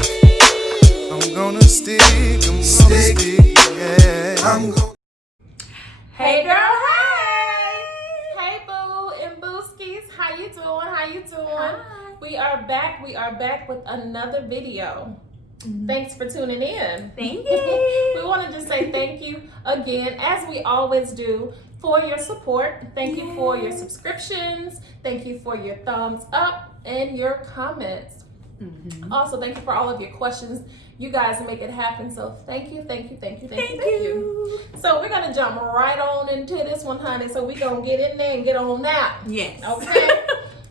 stick. I'm gonna stick. Yeah. Hey girl, hey! Hey boo and booskies, how you doing? Hi. We are back with another video. Thanks for tuning in. Thank you. We want to just say thank you again, as we always do, for your support. Thank you for your subscriptions. Thank you for your thumbs up and your comments. Also, thank you for all of your questions. You guys make it happen. So thank you. So we're gonna jump right on into this one, honey. So we're gonna get in there and get on that. Yes. Okay.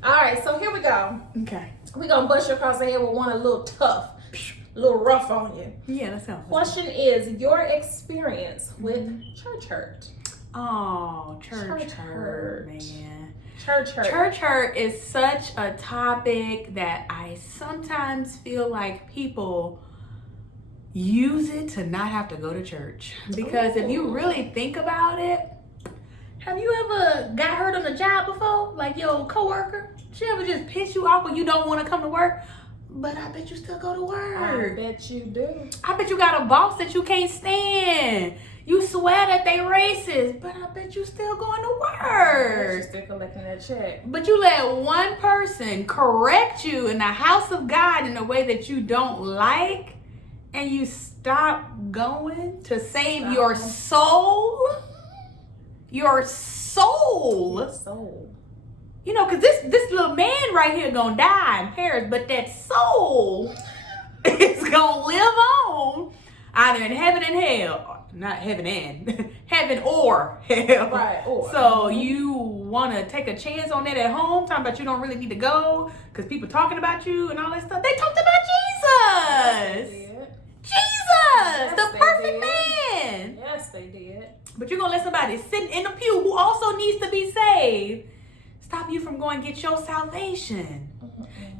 All right. So here we go. Okay. We're gonna bust you across the head with one a little tough, a little rough on you. Yeah, that sounds. Question is your experience with church hurt. Oh, church hurt, man. Church hurt. Church hurt is such a topic that I sometimes feel like people use it to not have to go to church. Because if you really think about it, have you ever got hurt on the job before? Like your coworker? She ever just piss you off when you don't want to come to work? But I bet you still go to work. I bet you do. I bet you got a boss that you can't stand. You swear that they racist, but I bet you still going to work. You're still collecting that check. But you let one person correct you in the house of God in a way that you don't like, and you stop going to save your soul. Your soul. Your soul. You know, because this little man right here gonna die in Paris, but that soul is gonna live on either in heaven and hell. Not heaven and heaven or hell. Right. Or. So you want to take a chance on that at home, talking about you don't really need to go because people talking about you and all that stuff. They talked about Jesus. Jesus, the perfect man. Yes, they did. But you're gonna let somebody sit in the pew who also needs to be saved stop you from going to get your salvation.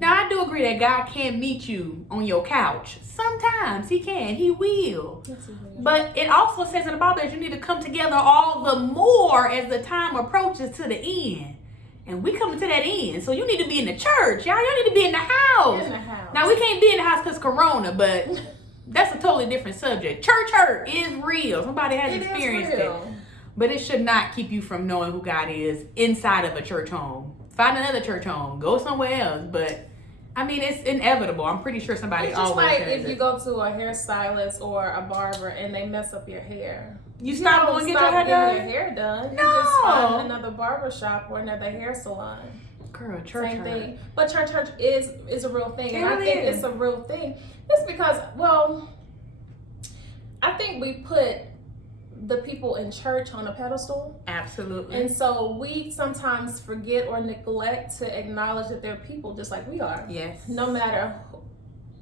Now, I do agree that God can meet you on your couch. Sometimes he can. He will. Yes, he will. But it also says in the Bible that you need to come together all the more as the time approaches to the end. And we coming to that end. So you need to be in the church. Y'all need to be in the house. In the house. Now, we can't be in the house because Corona, but that's a totally different subject. Church hurt is real. Somebody has experienced it. But it should not keep you from knowing who God is inside of a church home. Find another church home. Go somewhere else. But, I mean, it's inevitable. I'm pretty sure somebody it's just always like does if it. you go to a hairstylist or a barber and they mess up your hair. You stop going to get your hair done? Your hair done. No. You just find another barber shop or another hair salon. Girl, church Same hurt. thing. But church is a real thing. It And I really think is. it's a real thing. It's because, well, I think we put the people in church on a pedestal. Absolutely. And so we sometimes forget or neglect to acknowledge that they're people just like we are. Yes. No matter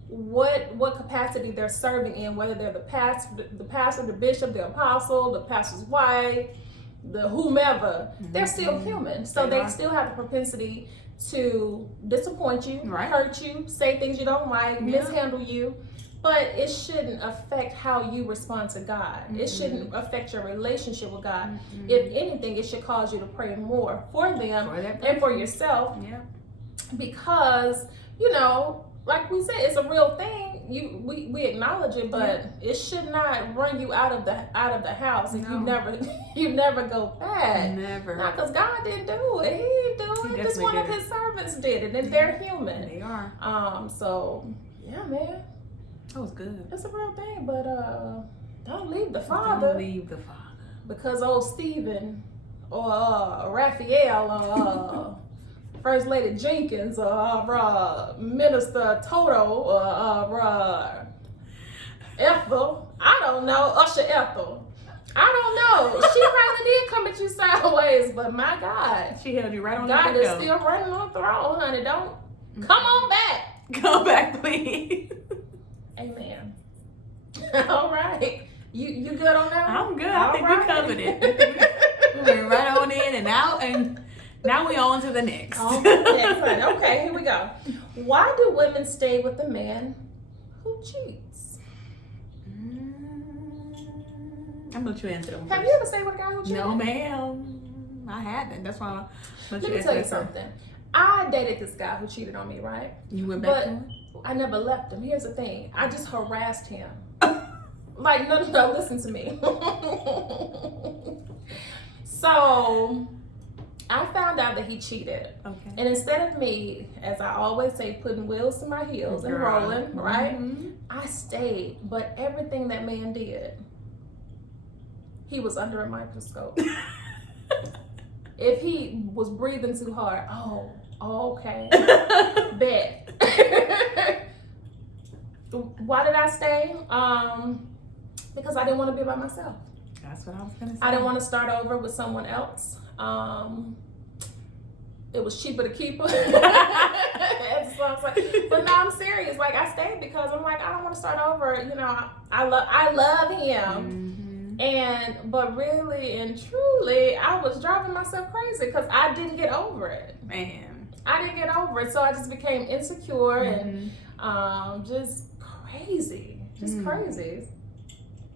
what capacity they're serving in, whether they're the pastor, the bishop, the apostle, the pastor's wife, the whomever, they're still human. So they still have the propensity to disappoint you, hurt you, say things you don't like, mishandle you. But it shouldn't affect how you respond to God. It shouldn't affect your relationship with God. If anything, it should cause you to pray more for them and for yourself. Yeah. Because, you know, like we said, it's a real thing. We acknowledge it, but it should not run you out of the house if you never go back. Never. Not because God didn't do it. He didn't do it. Just one of his servants did it, and they're human. They are. So yeah, man. That was good. It's a real thing, but don't leave the Father. Don't leave the Father. Because old Stephen or Raphael or First Lady Jenkins or Minister Toto or Ethel, I don't know, Usher Ethel. I don't know. She probably did come at you sideways, but my God. She held you right on the God is window. still running on the throne, honey. Don't come on back. Come back, please. Amen. All right. You good on that one? I'm good. I think we covered it. We went right on in and out, and now we on to the next. Okay, here we go. Why do women stay with the man who cheats? I'm gonna let you answer them. Have you ever stayed with a guy who cheated? No, ma'am. I haven't. That's why. Let me tell you something. I dated this guy who cheated on me, right? You went back But to him? I never left him. Here's the thing. I just harassed him. Like, no, listen to me. So, I found out that he cheated. Okay. And instead of me, as I always say, putting wheels to my heels and rolling, right? I stayed. But everything that man did, he was under a microscope. If he was breathing too hard, okay. Bet. Why did I stay? Because I didn't want to be by myself. That's what I was gonna say. I didn't want to start over with someone else. It was cheaper to keep her. But no, I'm serious. Like, I stayed because I'm like, I don't want to start over. You know, I love him. But really and truly, I was driving myself crazy because I didn't get over it. Man. I didn't get over it. So I just became insecure and just crazy. Crazy.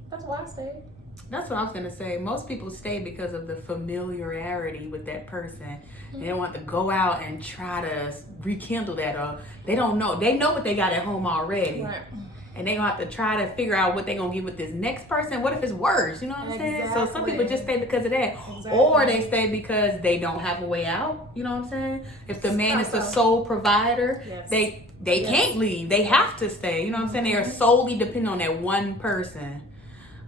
That's why I stayed. That's what I was gonna say. Most people stay because of the familiarity with that person. They don't want to go out and try to rekindle that, or they don't know. They know what they got at home already. Right. And they gonna have to try to figure out what they're gonna get with this next person. What if it's worse? You know what I'm saying? So some people just stay because of that. Or they stay because they don't have a way out. You know what I'm saying? If the man is the sole provider, they can't leave. They have to stay. You know what I'm saying? They are solely dependent on that one person.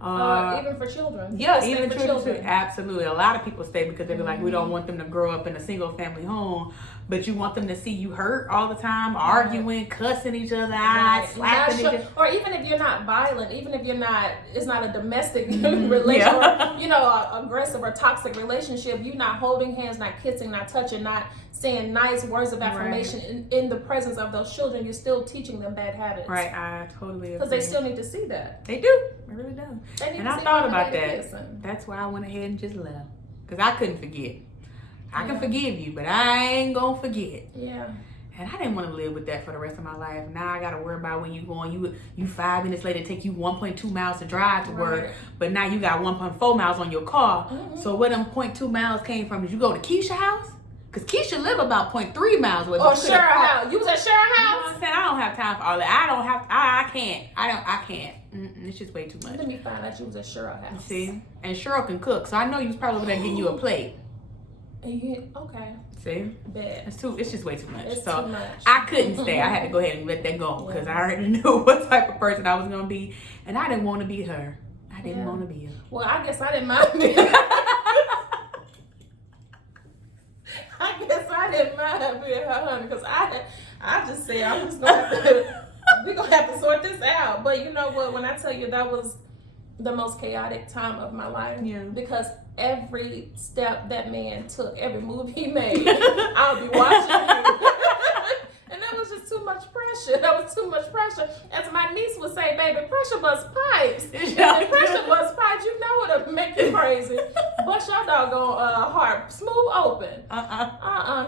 Even for children. Yeah, even for children. Absolutely. A lot of people stay because they be like, we don't want them to grow up in a single family home, but you want them to see you hurt all the time, arguing, cussing each other out, slapping each other. Or even if you're not violent, even if you're not, it's not a domestic relationship, or, you know, aggressive or toxic relationship, you're not holding hands, not kissing, not touching, not saying nice words of affirmation in the presence of those children, you're still teaching them bad habits. Right, I totally agree. Because they still need to see that. They do. They really do. And I thought about that. That's why I went ahead and just left. Because I couldn't forget. I can forgive you, but I ain't going to forget. Yeah. And I didn't want to live with that for the rest of my life. Now I got to worry about when you going, you 5 minutes later, it take you 1.2 miles to drive to work. But now you got 1.4 miles on your car. So where them 0.2 miles came from? Did you go to Keisha's house? Because Keisha live about 0.3 miles away. Or Cheryl house. You was at Cheryl house? You know what I'm saying? I don't have time for all that. I can't. I can't. It's just way too much. Let me find out you was at Cheryl house. See? And Cheryl can cook, so I know you was probably over there getting you a plate. Okay. See? Bad. It's just way too much. It's so too much. I couldn't stay. I had to go ahead and let that go because I already knew what type of person I was going to be. And I didn't want to be her. I didn't want to be her. Well, I guess I didn't mind being her, honey, because I just said I'm just gonna have to, we're gonna have to sort this out. But you know what? When I tell you that was the most chaotic time of my life, because every step that man took, every move he made, I'll be watching him. And that was just too much pressure. That was too much pressure. As my niece would say, baby, pressure bust pipes. And pressure bust pipes, you know it'll make you crazy. Bust your doggone heart smooth open.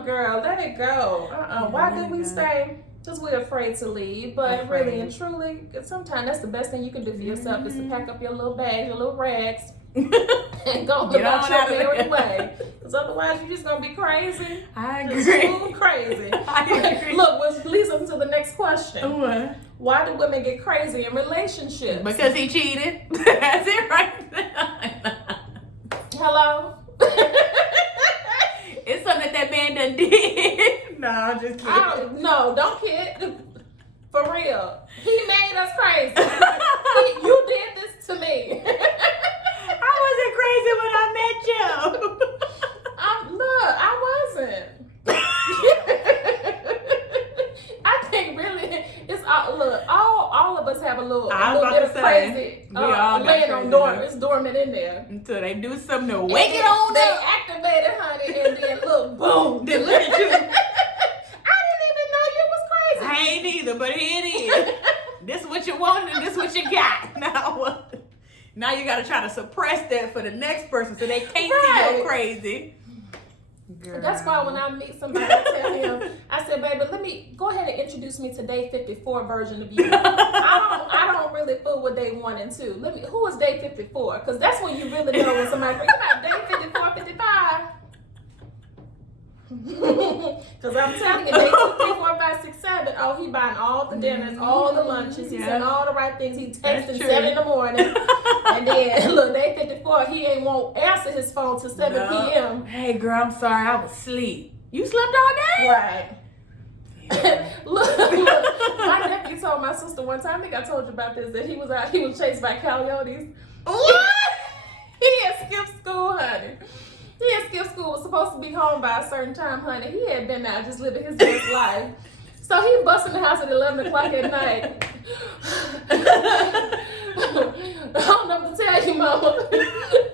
Girl, let it go. Why did we stay? Because we're afraid to leave. But really and truly, sometimes that's the best thing you can do for yourself is to pack up your little bags, your little rags, and go about your merry way. Because otherwise, you're just going to be crazy. I agree. Smooth crazy. I agree. Look, which leads us to the next question. What? Why do women get crazy in relationships? Because he cheated. That's it right there. Hello? It's something that man done did. No, I'm just kidding. No, don't kid. For real. He made us crazy. You did this to me. I wasn't crazy when I met you. Look, I wasn't. I think really, it's all of us have a little bit of crazy laying on dormant. It's dormant in there. Until they do something to wake it on up. They activate it, honey, and then look, boom. Then look at you. I didn't even know you was crazy. I ain't either, but here it is. This what you wanted and this what you got. Now you gotta try to suppress that for the next person so they can't see you're crazy. Girl. That's why when I meet somebody, I tell him, I said, baby, let me go ahead and introduce me to day 54 version of you. I don't really fool with day 1 and 2. Who is day 54? Because that's when you really know when somebody, you got day 54, 55. Because I'm telling you, day 2, 3, 4, 5, 6, 7. Oh, he buying all the dinners, all the lunches. He saying all the right things. He texting 7 in the morning. And then, look, day 54, he ain't won't answer his phone till 7 p.m. Hey, girl, I'm sorry. I was asleep. You slept all day? Right. Yeah. look, my nephew told my sister one time, I think I told you about this, that he was chased by coyotes. What? He had skipped school, honey. He had skipped school, was supposed to be home by a certain time, honey. He had been out just living his best life. So he bust in the house at 11 o'clock at night. I don't know what to tell you, Mama.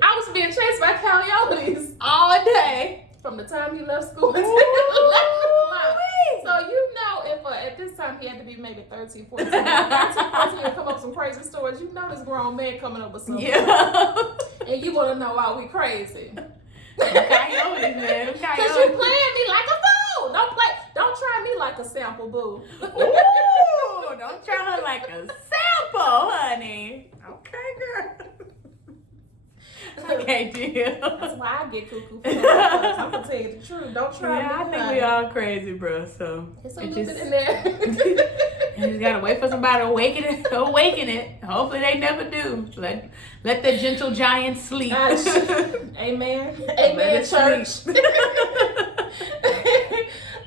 I was being chased by coyotes All day. from the time he left school until 11 o'clock. So you know, if at this time he had to be maybe 13, 14, 13, 14 and come up with some crazy stories, you know this grown man coming up with something. Yeah. And you want to know why we crazy. Coyotes, man. Because you playing me like a fool. Don't try me like a sample, boo. Ooh, don't try her like a sample, honey. Okay, girl. Okay, deal. That's why I get cuckoo for that. I'm going to tell you the truth. Don't try me. Yeah, I think we all crazy, bro. So It's a little bit in there. You just gotta wait for somebody to awaken it. Hopefully they never do. Let the gentle giant sleep. Amen. Amen, church.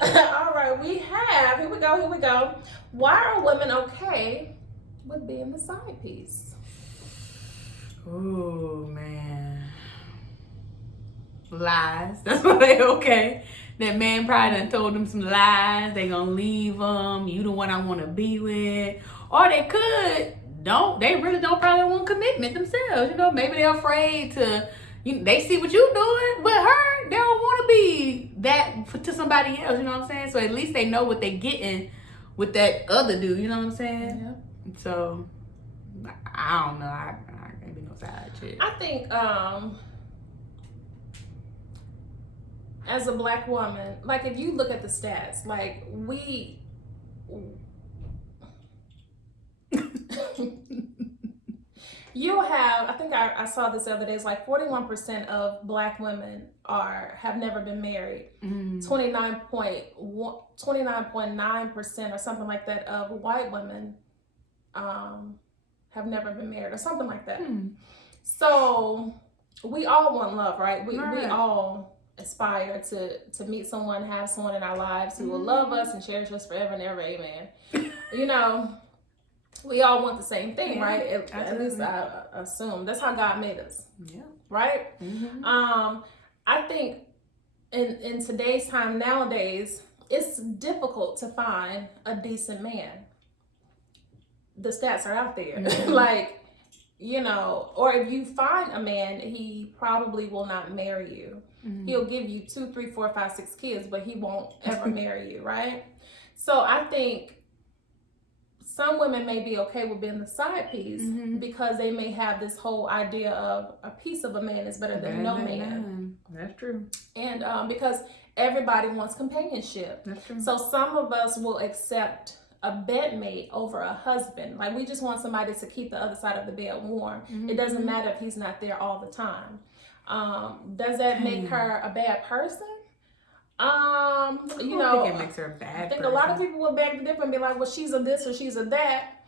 All right, here we go. Why are women okay with being the side piece? Ooh, man. Lies. That's why they okay. That man probably done told them some lies. They gonna leave them. You the one I want to be with. Or they they really don't probably want commitment themselves. You know, maybe they're afraid to, they see what you doing with her. They don't want to be that to somebody else. You know what I'm saying? So at least they know what they getting with that other dude. You know what I'm saying? Yeah. So, I don't know. I can't be no side chick. I think, as a black woman, like if you look at the stats, like you'll have, I think I saw this the other day, it's like 41% of black women have never been married. 29.9% or something like that of white women have never been married or something like that. So we all want love, right? We all aspire to meet someone, have someone in our lives who will love us and cherish us forever and ever, amen. You know, we all want the same thing, right? At least I assume. That's how God made us. Yeah. Right? I think in today's time, nowadays, it's difficult to find a decent man. The stats are out there. Like, or if you find a man, he probably will not marry you. He'll give you 2, 3, 4, 5, 6 kids, but he won't ever marry you, right? So I think some women may be okay with being the side piece because they may have this whole idea of a piece of a man is better than no man. That's true. And because everybody wants companionship. That's true. So some of us will accept a bedmate over a husband. Like we just want somebody to keep the other side of the bed warm. It doesn't matter if he's not there all the time. Does that make her a bad person? I think it makes her a bad person. I think a lot of people will beg to differ and be like, well, she's a this or she's a that.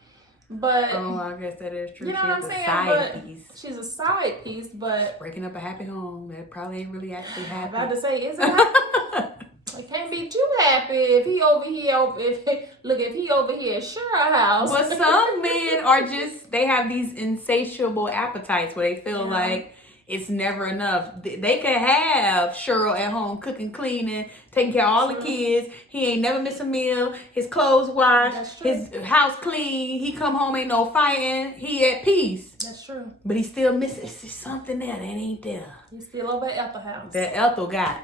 But I guess that is true. You know what I'm saying? Side piece. She's a side piece, but breaking up a happy home, that probably ain't really actually happy. I'm about to say, is it happy? It can't be too happy if he over here. If he over here at Shura house. But some men are they have these insatiable appetites where they feel like it's never enough. They can have Cheryl at home cooking, cleaning, taking care of all the kids. He ain't never miss a meal. His clothes washed. His house clean. He come home, ain't no fighting. He at peace. That's true. But he still missing. It's just something there that ain't there. He's still over at Ethel house. That Ethel got it.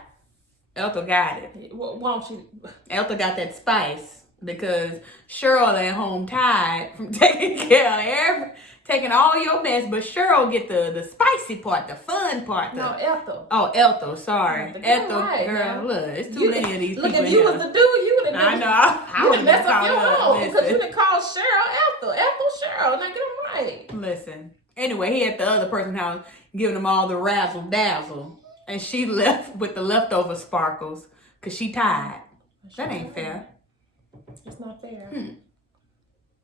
Won't you? Ethel got that spice because Cheryl at home tired from taking care of taking all your mess, but Cheryl get the spicy part, the fun part. No, Ethel. Oh, Ethel, sorry. Ethel, right, girl, look, it's too many of these people. Look, if you was the dude, you would have I know. I would messed up have your home because you done called Cheryl Ethel Cheryl. Now get them right. Listen. Anyway, he at the other person's house giving them all the razzle dazzle. And she left with the leftover sparkles. because she tired. That ain't fair. It's not fair.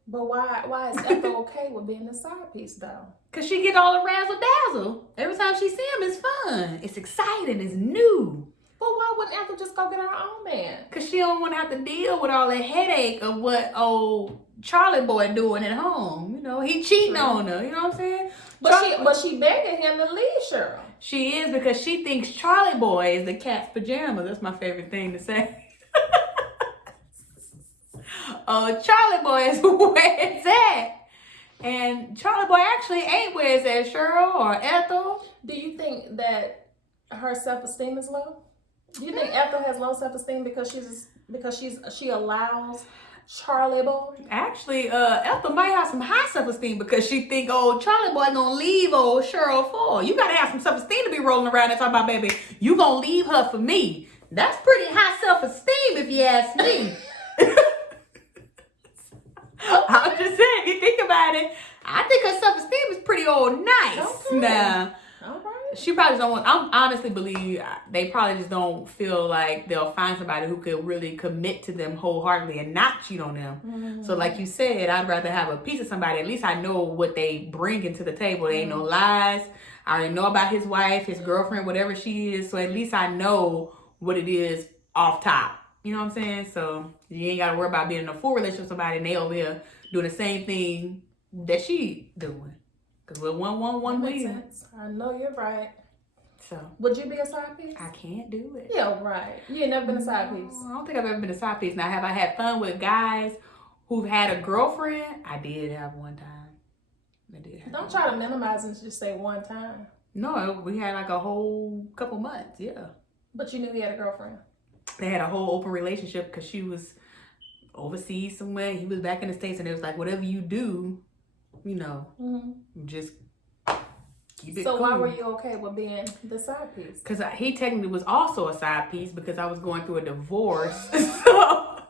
But why is Ethel okay with being the side piece though? Because she get all the razzle dazzle. Every time she see him, it's fun. It's exciting. It's new. But why wouldn't Ethel just go get her own man? Because she don't want to have to deal with all that headache of what old Charlie boy doing at home. You know, he cheating on her. You know what I'm saying? But she begging him to leave Cheryl. She is, because she thinks Charlie boy is the cat's pajamas. That's my favorite thing to say. Charlie boy is where it's at. And Charlie boy actually ain't where it's at, Cheryl or Ethel. Do you think that her self-esteem is low? Do you think Ethel has low self-esteem because she allows Charlie boy? Actually, Ethel might have some high self-esteem because she think old Charlie boy gonna leave old Cheryl for her. You gotta have some self-esteem to be rolling around and talking about, baby, you gonna leave her for me. That's pretty high self-esteem if you ask me. I'm just saying, if you think about it, I think her self-esteem is pretty old nice. Okay. Now, all right. She probably don't want, I honestly believe they probably just don't feel like they'll find somebody who could really commit to them wholeheartedly and not cheat on them. Mm-hmm. So like you said, I'd rather have a piece of somebody. At least I know what they bring into the table. There ain't no lies. I already know about his wife, his girlfriend, whatever she is. So at least I know what it is off top. You know what I'm saying? So you ain't got to worry about being in a full relationship with somebody and they over here doing the same thing that she doing. Because we're one wheel. I know you're right. So would you be a side piece? I can't do it. Yeah, right. You ain't never been a side piece. I don't think I've ever been a side piece. Now, have I had fun with guys who've had a girlfriend? I did have one time. Don't try to minimize and just say one time. No, we had like a whole couple months, yeah. But you knew he had a girlfriend? They had a whole open relationship because she was overseas somewhere. He was back in the States, and it was like, whatever you do, you know, just keep it so cool. Why were you okay with being the side piece? Because he technically was also a side piece because I was going through a divorce. So,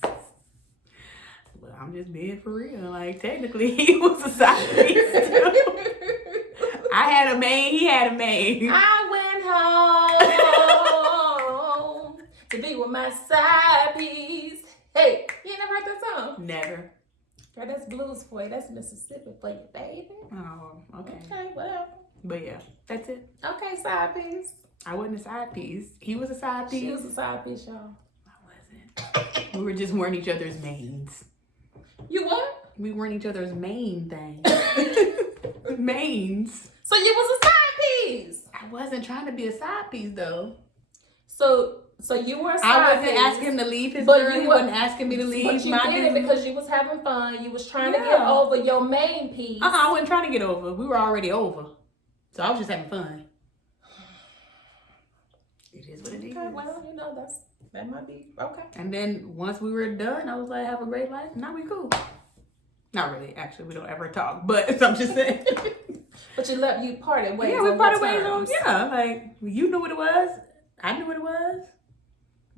but I'm just being for real. Like, technically, he was a side piece too. I had a main, he had a main. I went home to be with my side piece. Hey, you ain't never heard that song? Never. Girl, that's blues for you. That's Mississippi for you, baby. Oh, okay. Okay, whatever. But yeah, that's it. Okay, side piece. I wasn't a side piece. He was a side piece. She was a side piece, y'all. I wasn't. We weren't each other's mains. You what? We weren't each other's main thing. Mains. So you was a side piece. I wasn't trying to be a side piece though. So you were a side piece. I wasn't asking him to leave his girl. He wasn't asking me to leave. But you did it because you was having fun. You was trying to get over your main piece. I wasn't trying to get over. We were already over. So I was just having fun. It is what it is. Okay, well, you know, that might be okay. And then once we were done, I was like, have a great life. Now we cool. Not really. Actually, we don't ever talk. But I'm just saying. But you parted ways. Yeah, we parted ways on. Yeah, like you knew what it was. I knew what it was.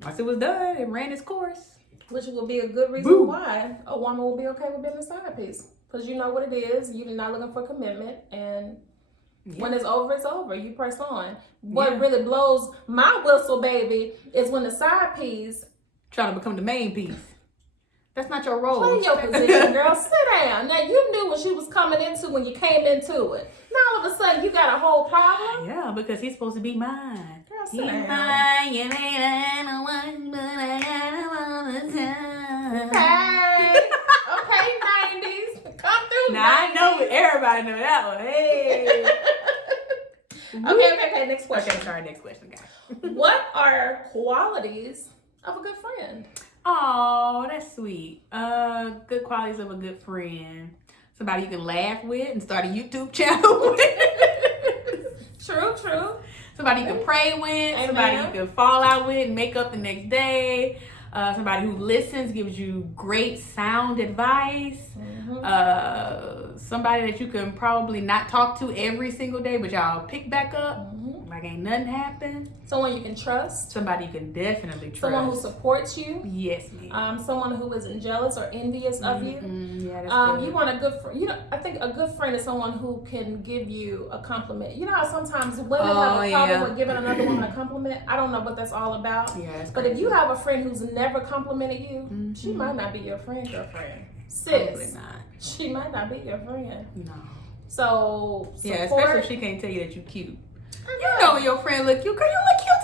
Once it was done, it ran its course. Which will be a good reason why a woman will be okay with being a side piece. Because you know what it is. You're not looking for commitment. And when it's over, it's over. You press on. What really blows my whistle, baby, is when the side piece trying to become the main piece. That's not your role. Play your position, girl. Sit down. Now, you knew what she was coming into when you came into it. Now, all of a sudden, you got a whole problem. Yeah, because he's supposed to be mine. Girl, sit down. Mine. You ain't the one, but I got him all the time. Hey. Okay, 90s. Come through, now, 90s. I know everybody know that one. Hey. Okay. Next question. Okay, sorry. Next question, guys. What are qualities of a good friend? Oh, that's sweet. Good qualities of a good friend. Somebody you can laugh with and start a YouTube channel with. True. Somebody you can pray with. Amen. Somebody you can fall out with and make up the next day. somebody who listens, gives you great sound advice, somebody that you can probably not talk to every single day, but y'all pick back up like ain't nothing happened. Someone you can trust. Somebody you can definitely trust. Someone who supports you. Yes, ma'am. Someone who isn't jealous or envious of you. Yeah, that's good. You want a good friend. I think a good friend is someone who can give you a compliment. You know how sometimes women have a problem with giving another woman a compliment? I don't know what that's all about. Yeah, that's but crazy. if you have a friend who's never complimented you, she might not be your friend, girlfriend. Probably not. She might not be your friend. No. So, yeah, support. especially if she can't tell you that you're cute. You know when your friend look cute, girl, you look cute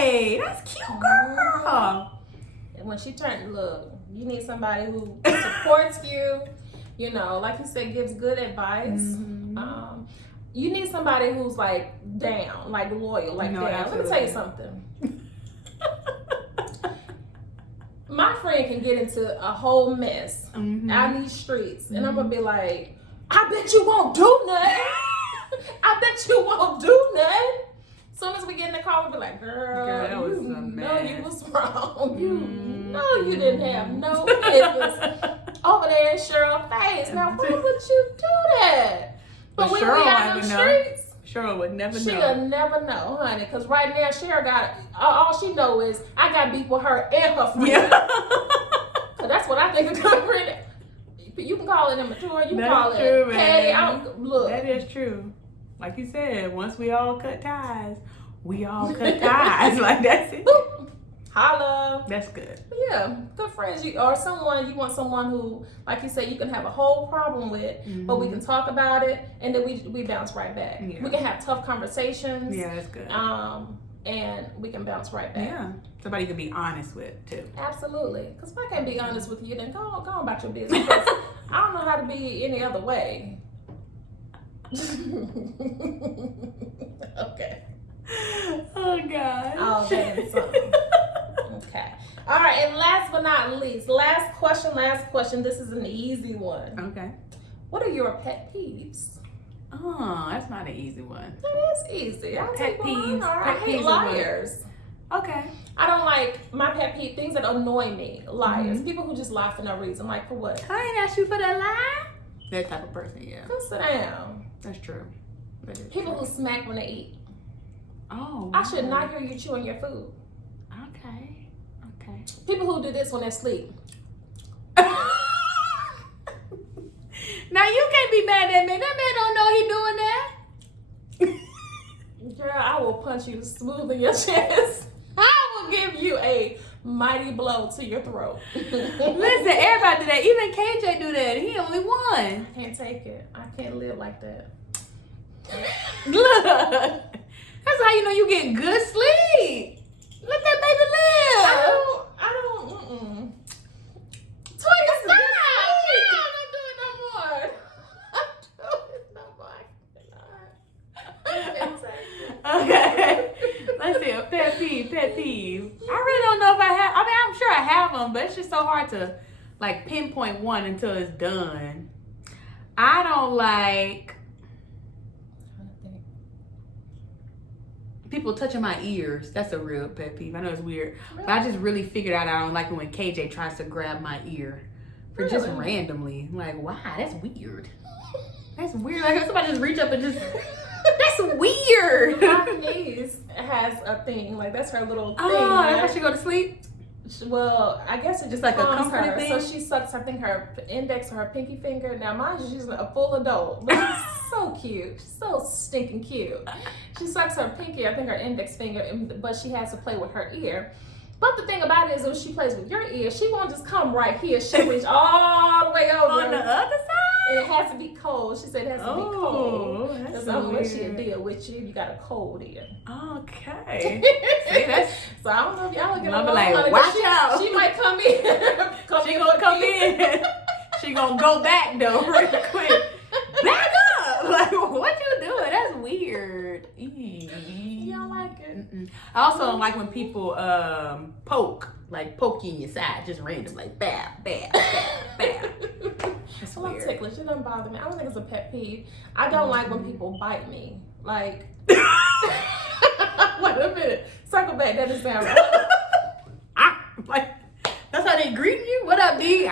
today. That's cute, girl. And when she turned, look, you need somebody who supports you, you know, like you said, gives good advice. You need somebody who's like down, like loyal, like down. Absolutely. Let me tell you something. My friend can get into a whole mess out in these streets, and I'm gonna be like, I bet you won't do nothing. I bet you won't do nothing. As soon as we get in the car, we'll be like, girl, you know you was wrong. You know you didn't have no business over there in Cheryl's face. Now, why would you do that? But when we out in the streets, Cheryl would never know. She'll never know, honey. Because right now, Cheryl got, all she know is I got beef with her and her friend. Yeah. So that's what I think of good friend. You can call it immature. You can call it petty. Look. That is true. Like you said, once we all cut ties, we all cut ties. Like, that's it. Boop. Holla. That's good. But yeah, good friends. You want someone who, like you said, you can have a whole problem with, but we can talk about it, and then we bounce right back. Yeah. We can have tough conversations. Yeah, that's good. And we can bounce right back. Yeah, somebody you can be honest with too. Absolutely. Because if I can't be honest with you, then go on about your business. I don't know how to be any other way. Okay. Oh God. Oh, man, something. Okay. All right, and last but not least, last question. This is an easy one. Okay. What are your pet peeves? Oh, that's not an easy one. That is easy. I'll pet peeves. I hate liars. Okay. I don't like my pet peeve, things that annoy me. Liars. People who just lie for no reason. Like, for what? I ain't asked you for that lie. That type of person, yeah. Go sit down. That's true. People who smack when they eat. Oh. I should not hear you chewing your food. Okay. People who do this when they sleep. Now you can't be mad at me. That man don't know he doing that. Girl, I will punch you smooth in your chest. I will give you a mighty blow to your throat. Listen, everybody do that. Even KJ do that. He only one. I can't take it. I can't live like that. Look. That's how you know you get good sleep. Let that baby live. I don't. Twin, stop! No, don't do it no more. Don't do it no more. I can't take it. Okay. Let's see, a pet peeve. I really don't know if I have. I mean, I'm sure I have them, but it's just so hard to like pinpoint one until it's done. I don't like people touching my ears. That's a real pet peeve. I know it's weird, but I just really figured out I don't like it when KJ tries to grab my ear for just randomly. I'm like, why? That's weird. That's weird. Like somebody just reach up and just. That's weird. My niece has a thing. Like, that's her little thing. Oh, right? that's how she go to sleep? Well, I guess it just like a calms comforting her. thing? So she sucks, I think, her index or her pinky finger. Now, mind you, she's a full adult. But she's so cute. She's so stinking cute. She sucks her pinky, I think her index finger, but she has to play with her ear. But the thing about it is, when she plays with your ear, she won't just come right here. She'll reach all the way over. On the other side? And it has to be cold. She said it has to be cold. That's Because so I'm weird. she'll deal with you if you got a cold ear. Okay. See, that's... So I don't know if y'all get Mama along, like, honey, watch but out. She might come in. She gonna come in. She gonna go back though real quick. Back up! Like, what you doing? That's weird. You don't like it? Mm-mm. I also don't like when people poke you in your side, just random, like bam, bam, bam, bam. That's Well, I'm weird. ticklish. It doesn't bother me. I don't think it's a pet peeve. I don't like when people bite me. Like, wait a minute. Circle back. That doesn't sound right. Like, be.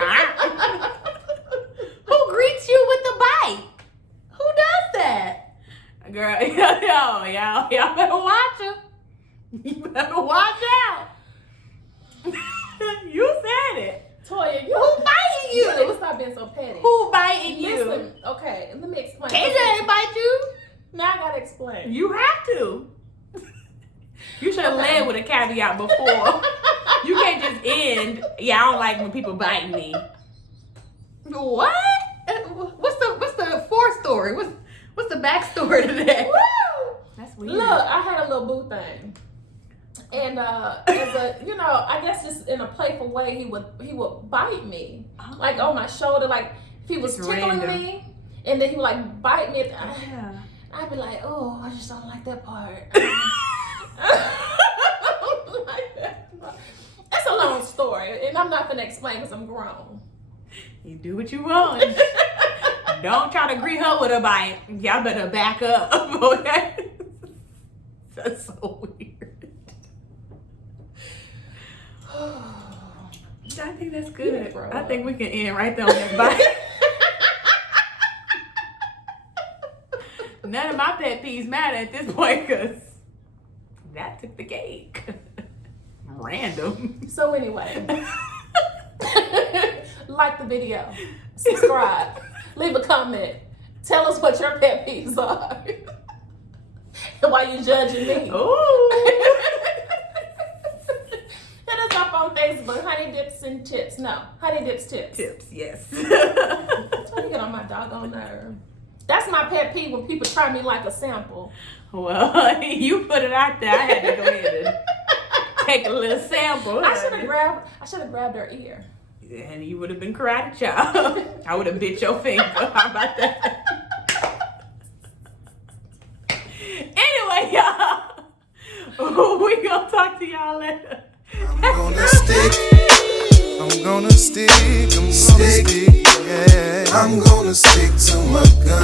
Who greets you with the bite? Who does that? Girl, y'all better watch her. You better watch out. You said it. Toya, Who biting you? Let's stop being so petty. Who biting you? Listen, okay, let me explain. KJ ain't bite you. Now I gotta explain. You have to. You should have led with a caveat before. You can't just end. Yeah, I don't like when people bite me. What? What's the forestory? What's the backstory to that? Woo! That's weird. Look, I had a little boo thing. And as a, I guess just in a playful way, he would bite me, like on my shoulder, like if he was It's tickling random. me, and then he would like bite me. Yeah. I'd be like, oh, I just don't like that part. I don't like that part. That's a long story, and I'm not gonna explain because I'm grown. You do what you want. Don't try to greet her with a bite. Y'all better back up, okay? That's so weird. I think that's good. Yeah, I think we can end right there on that bite. None of my pet peeves matter at this point because that took the cake. Random. So anyway, like the video, subscribe, leave a comment, tell us what your pet peeves are, and why you judging me. Ooh. Hit us up on Facebook, Honey Dips and Tips. No, Honey Dips Tips. Tips, yes. That's why you get on my doggone nerve. That's my pet peeve when people try me like a sample. Well, you put it out there. I had to go ahead and take a little sample. I should have grabbed her ear. And you would have been karate chop. I would have bit your finger. How about that? Anyway, y'all, we gonna talk to y'all later. I'm gonna stick, yeah. I'm gonna stick to my gun.